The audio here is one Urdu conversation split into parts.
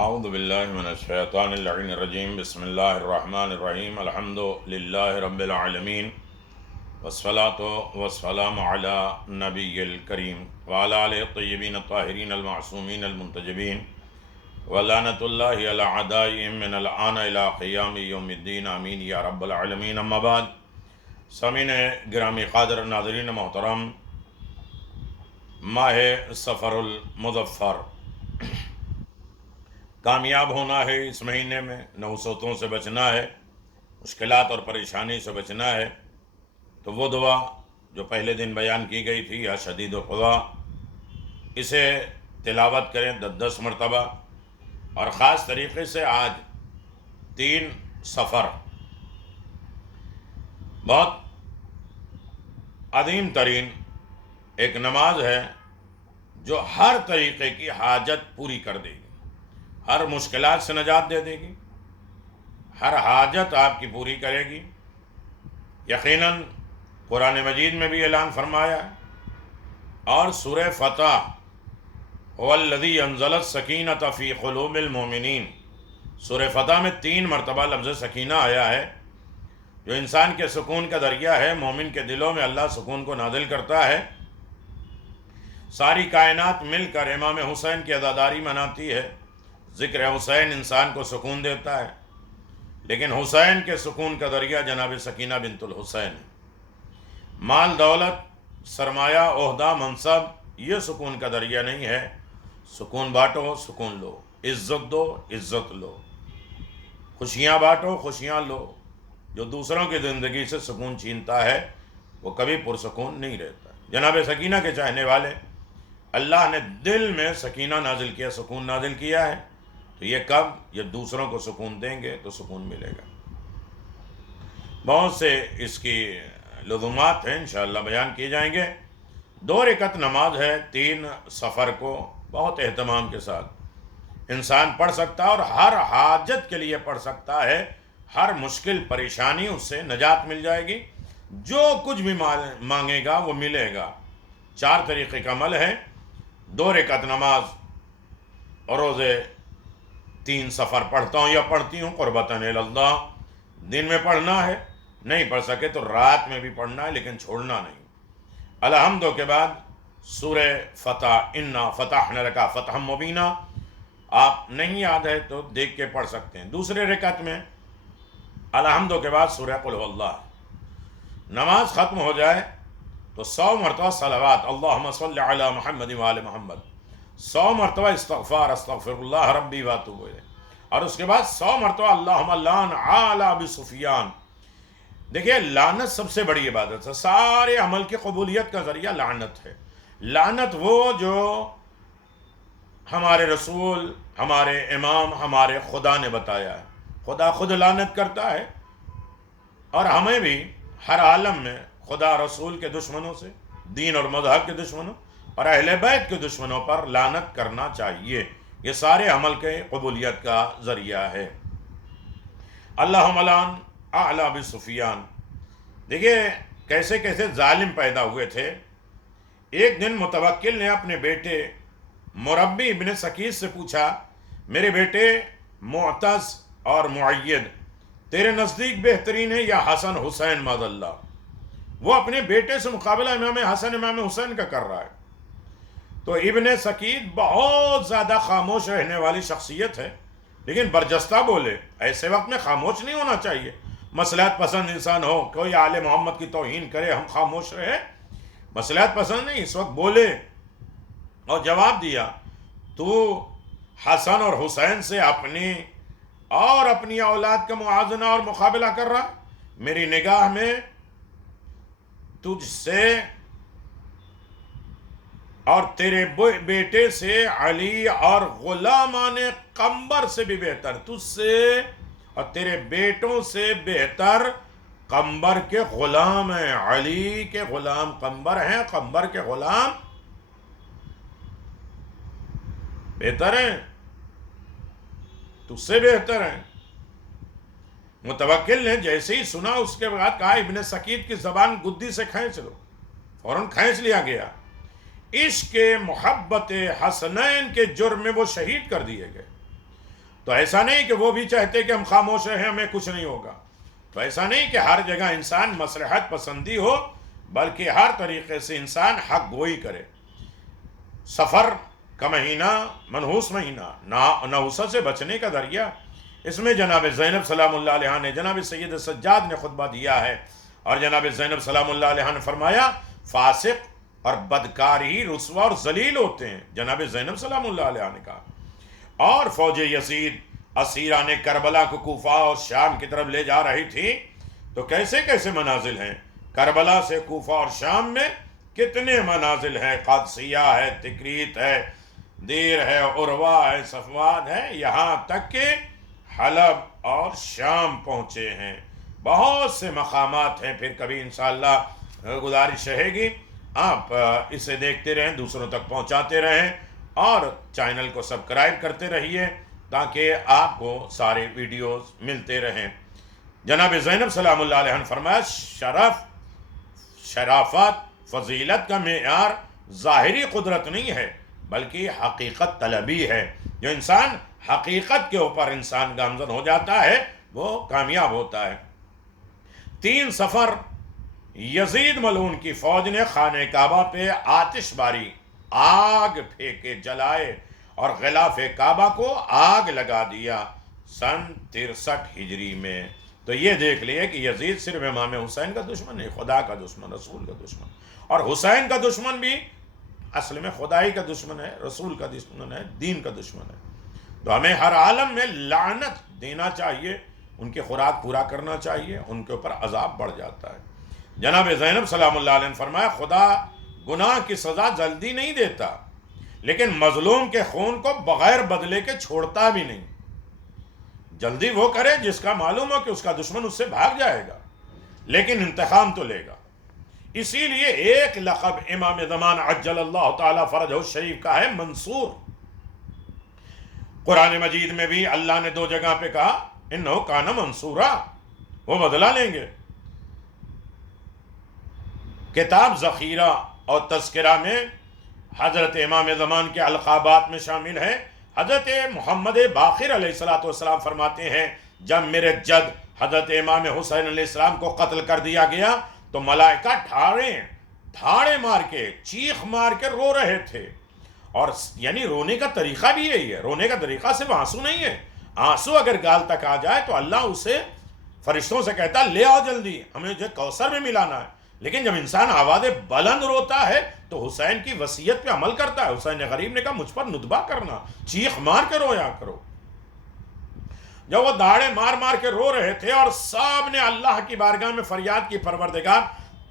اعوذ باللہ من الشیطان اللعین الرجیم بسم اللہ الرحمن الرحیم الحمد للہ رب العالمین والصلاة والسلام علی نبی الکریم وعلی آلہ الطیبین الطاہرین المعصومین المنتجبین ولعنۃ اللہ علی اعدائہم من الآن الی قیام یوم الدین آمین یا رب العالمین. اما بعد، سامعین گرامی قادر ناظرین محترم، ماہ سفر المظفر کامیاب ہونا ہے. اس مہینے میں نحوستوں سے بچنا ہے، مشکلات اور پریشانی سے بچنا ہے. تو وہ دعا جو پہلے دن بیان کی گئی تھی، یا شدید القوا، اسے تلاوت کریں 10 مرتبہ. اور خاص طریقے سے آج 3 سفر بہت عظیم ترین ایک نماز ہے جو ہر طریقے کی حاجت پوری کر دے گی، ہر مشکلات سے نجات دے دے گی، ہر حاجت آپ کی پوری کرے گی. یقیناً قرآن مجید میں بھی اعلان فرمایا ہے. اور سورہ فتح، هو الذی انزل السکینۃ فی قلوب المؤمنین، سورہ فتح میں 3 مرتبہ لفظ سکینہ آیا ہے، جو انسان کے سکون کا ذریعہ ہے. مومن کے دلوں میں اللہ سکون کو نازل کرتا ہے. ساری کائنات مل کر امام حسین کی عزاداری مناتی ہے. ذکر حسین انسان کو سکون دیتا ہے، لیکن حسین کے سکون کا ذریعہ جناب سکینہ بنت الحسین ہے. مال دولت، سرمایہ، عہدہ، منصب یہ سکون کا ذریعہ نہیں ہے. سکون بانٹو، سکون لو. عزت دو، عزت لو. خوشیاں بانٹو، خوشیاں لو. جو دوسروں کی زندگی سے سکون چھینتا ہے وہ کبھی پرسکون نہیں رہتا. جناب سکینہ کے چاہنے والے، اللہ نے دل میں سکینہ نازل کیا، سکون نازل کیا ہے. تو یہ کب؟ یہ دوسروں کو سکون دیں گے تو سکون ملے گا. بہت سے اس کی لزومات ہیں، انشاءاللہ بیان کیے جائیں گے. 2 رکعت نماز ہے. 3 سفر کو بہت اہتمام کے ساتھ انسان پڑھ سکتا ہے، اور ہر حاجت کے لیے پڑھ سکتا ہے. ہر مشکل پریشانی اس سے نجات مل جائے گی. جو کچھ بھی مانگے گا وہ ملے گا. 4 طریقے کا عمل ہے: 2 رکعت نماز اور روزے 3 سفر پڑھتا ہوں یا پڑھتی ہوں قربتاً اللہ. دن میں پڑھنا ہے، نہیں پڑھ سکے تو رات میں بھی پڑھنا ہے، لیکن چھوڑنا نہیں. الحمد کے بعد سورہ فتح، انا فتحنا لک فتحا مبینا، آپ نہیں یاد ہے تو دیکھ کے پڑھ سکتے ہیں. دوسرے رکعت میں الحمد کے بعد سورہ قل هو اللہ. نماز ختم ہو جائے تو 100 مرتبہ صلوات، اللہم صلی علی محمد وآل محمد. 100 مرتبہ استغفار، استغفر اللہ ربی واتوب الیہ. اور اس کے بعد 100 مرتبہ اللہم لعن آل ابی سفیان. دیکھیے، لعنت سب سے بڑی عبادت ہے. سارے عمل کی قبولیت کا ذریعہ لعنت ہے. لعنت وہ جو ہمارے رسول، ہمارے امام، ہمارے خدا نے بتایا ہے. خدا خود لعنت کرتا ہے، اور ہمیں بھی ہر عالم میں خدا رسول کے دشمنوں سے، دین اور مذہب کے دشمنوں اور اہل بیت کے دشمنوں پر لعنت کرنا چاہیے. یہ سارے عمل کے قبولیت کا ذریعہ ہے. اللہم لعن آل ابی سفیان. دیکھیے کیسے کیسے ظالم پیدا ہوئے تھے. ایک دن متوکل نے اپنے بیٹے مربی ابن سکیت سے پوچھا، میرے بیٹے معتز اور معید تیرے نزدیک بہترین ہے یا حسن حسین معاذ اللہ؟ وہ اپنے بیٹے سے مقابلہ امام حسن امام حسین کا کر رہا ہے. تو ابن سکیت بہت زیادہ خاموش رہنے والی شخصیت ہے، لیکن برجستہ بولے. ایسے وقت میں خاموش نہیں ہونا چاہیے. مصلحت پسند انسان ہو، کوئی آل محمد کی توہین کرے، ہم خاموش رہے؟ مصلحت پسند نہیں. اس وقت بولے اور جواب دیا، تو حسن اور حسین سے اپنی اور اپنی اولاد کا موازنہ اور مقابلہ کر رہا. میری نگاہ میں تجھ سے اور تیرے بیٹے سے علی اور غلامان قمبر سے بھی بہتر، تجھ سے اور تیرے بیٹوں سے بہتر قمبر کے غلام ہیں. علی کے غلام قمبر ہیں، قمبر کے غلام بہتر ہیں، تجھ سے بہتر ہیں. متوکل نے جیسے ہی سنا اس کے بعد کہا، ابن سکیت کی زبان گدی سے کھینچ لو. فوراً کھینچ لیا گیا. عشق محبت حسنین کے جرم میں وہ شہید کر دیے گئے. تو ایسا نہیں کہ وہ بھی چاہتے کہ ہم خاموش رہیں ہمیں کچھ نہیں ہوگا. تو ایسا نہیں کہ ہر جگہ انسان مصلحت پسندی ہو، بلکہ ہر طریقے سے انسان حق گوئی کرے. سفر کا مہینہ منحوس مہینہ، نحوست سے بچنے کا ذریعہ، اس میں جناب زینب سلام اللہ علیہ نے، جناب سید سجاد نے خطبہ دیا ہے، اور جناب زینب سلام اللہ علیہ نے فرمایا فاسق اور بدکار ہی رسوا اور ذلیل ہوتے ہیں. جناب زینب سلام اللہ علیہ نے کہا. اور فوج یزید اسیران کربلا کو کوفہ اور شام کی طرف لے جا رہی تھی، تو کیسے کیسے منازل ہیں. کربلا سے کوفہ اور شام میں کتنے منازل ہیں، قادسیہ ہے، تکریت ہے، دیر ہے، عروا ہے، صفوان ہے، یہاں تک کہ حلب اور شام پہنچے ہیں. بہت سے مقامات ہیں. پھر کبھی انشاءاللہ گزارش رہے گی آپ اسے دیکھتے رہیں، دوسروں تک پہنچاتے رہیں، اور چینل کو سبسکرائب کرتے رہیے تاکہ آپ کو سارے ویڈیوز ملتے رہیں. جناب زینب سلام اللہ علیہ نے فرمایا شرافت فضیلت کا معیار ظاہری قدرت نہیں ہے بلکہ حقیقت طلبی ہے. جو انسان حقیقت کے اوپر انسان گامزن ہو جاتا ہے وہ کامیاب ہوتا ہے. 3 سفر یزید ملعون کی فوج نے خانہ کعبہ پہ آتش باری، آگ پھینکے جلائے اور غلاف کعبہ کو آگ لگا دیا سن 63 ہجری میں. تو یہ دیکھ لیے کہ یزید صرف امام حسین کا دشمن نہیں، خدا کا دشمن، رسول کا دشمن. اور حسین کا دشمن بھی اصل میں خدائی کا دشمن ہے، رسول کا دشمن ہے، دین کا دشمن ہے. تو ہمیں ہر عالم میں لعنت دینا چاہیے، ان کی خوراک پورا کرنا چاہیے، ان کے اوپر عذاب بڑھ جاتا ہے. جناب زینب سلام اللہ علیہ نے فرمایا خدا گناہ کی سزا جلدی نہیں دیتا، لیکن مظلوم کے خون کو بغیر بدلے کے چھوڑتا بھی نہیں. جلدی وہ کرے جس کا معلوم ہو کہ اس کا دشمن اس سے بھاگ جائے گا، لیکن انتقام تو لے گا. اسی لیے ایک لقب امام زمان عجل اللہ تعالی فرجہ الشریف کا ہے منصور. قرآن مجید میں بھی اللہ نے 2 جگہ پہ کہا انہو کان منصورا، وہ بدلہ لیں گے. کتاب ذخیرہ اور تذکرہ میں حضرت امام زمان کے القابات میں شامل ہے. حضرت محمد باقر علیہ السلام فرماتے ہیں جب میرے جد حضرت امام حسین علیہ السلام کو قتل کر دیا گیا تو ملائکہ ڈھاڑے مار کے، چیخ مار کے رو رہے تھے. اور یعنی رونے کا طریقہ بھی یہی ہے. رونے کا طریقہ صرف آنسو نہیں ہے. آنسو اگر گال تک آ جائے تو اللہ اسے فرشتوں سے کہتا لے آؤ جلدی، ہمیں جو کوثر میں ملانا ہے. لیکن جب انسان آواز بلند روتا ہے تو حسین کی وصیت پہ عمل کرتا ہے. حسین غریب نے کہا مجھ پر ندبہ کرنا، چیخ مار کے رویا کرو. جب وہ داڑے مار مار کے رو رہے تھے اور سب نے اللہ کی بارگاہ میں فریاد کی پروردگار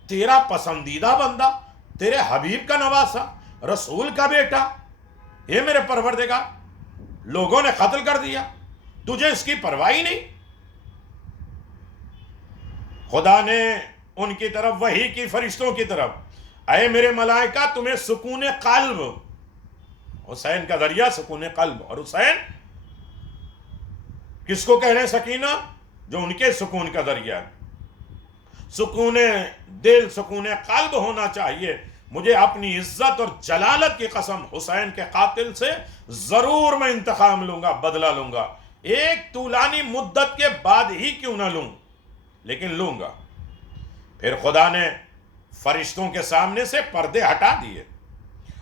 تیرا پسندیدہ بندہ، تیرے حبیب کا نواسا، رسول کا بیٹا، یہ میرے پروردگار لوگوں نے قتل کر دیا، تجھے اس کی پرواہ نہیں. خدا نے ان کی طرف وحی کی فرشتوں کی طرف اے میرے ملائکہ تمہیں سکون قلب، حسین کا ذریعہ سکون قلب. اور حسین کس کو کہہ رہے ہیں سکینہ؟ جو ان کے سکون کا ذریعہ ہے. سکون دل، سکون قلب ہونا چاہیے. مجھے اپنی عزت اور جلالت کی قسم حسین کے قاتل سے ضرور میں انتقام لوں گا، بدلہ لوں گا. ایک طولانی مدت کے بعد ہی کیوں نہ لوں، لیکن لوں گا. پھر خدا نے فرشتوں کے سامنے سے پردے ہٹا دیے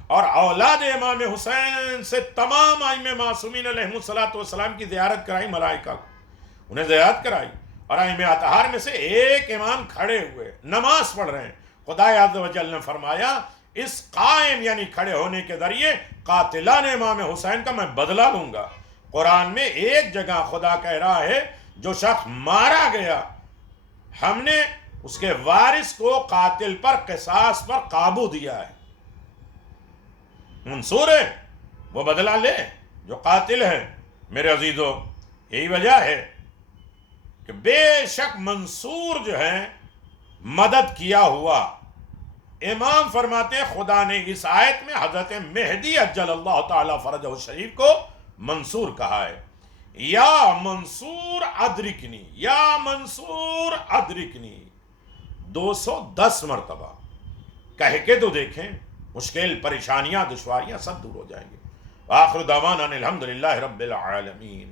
اور اولاد امام حسین سے تمام ائمہ معصومین علیہ السلام کی زیارت کرائی. ملائکہ کو انہیں زیارت کرائی اور ائمہ اطہار میں سے ایک امام کھڑے ہوئے نماز پڑھ رہے ہیں. خدا عز و جل نے فرمایا اس قائم یعنی کھڑے ہونے کے ذریعے قاتلان امام حسین کا میں بدلہ لوں گا. قرآن میں ایک جگہ خدا کہہ رہا ہے جو شخص مارا گیا ہم نے اس کے وارث کو قاتل پر قصاص پر قابو دیا ہے. منصور ہے، وہ بدلہ لے جو قاتل ہے. میرے عزیزو یہی وجہ ہے کہ بے شک منصور جو ہے مدد کیا ہوا. امام فرماتے ہیں خدا نے اس آیت میں حضرت مہدی عجل اللہ تعالی فرجہ الشریف کو منصور کہا ہے. یا منصور ادرکنی، یا منصور ادرکنی 210 مرتبہ کہہ کے تو دیکھیں، مشکل، پریشانیاں، دشواریاں سب دور ہو جائیں گے. آخر دعوانا الحمدللہ رب العالمین.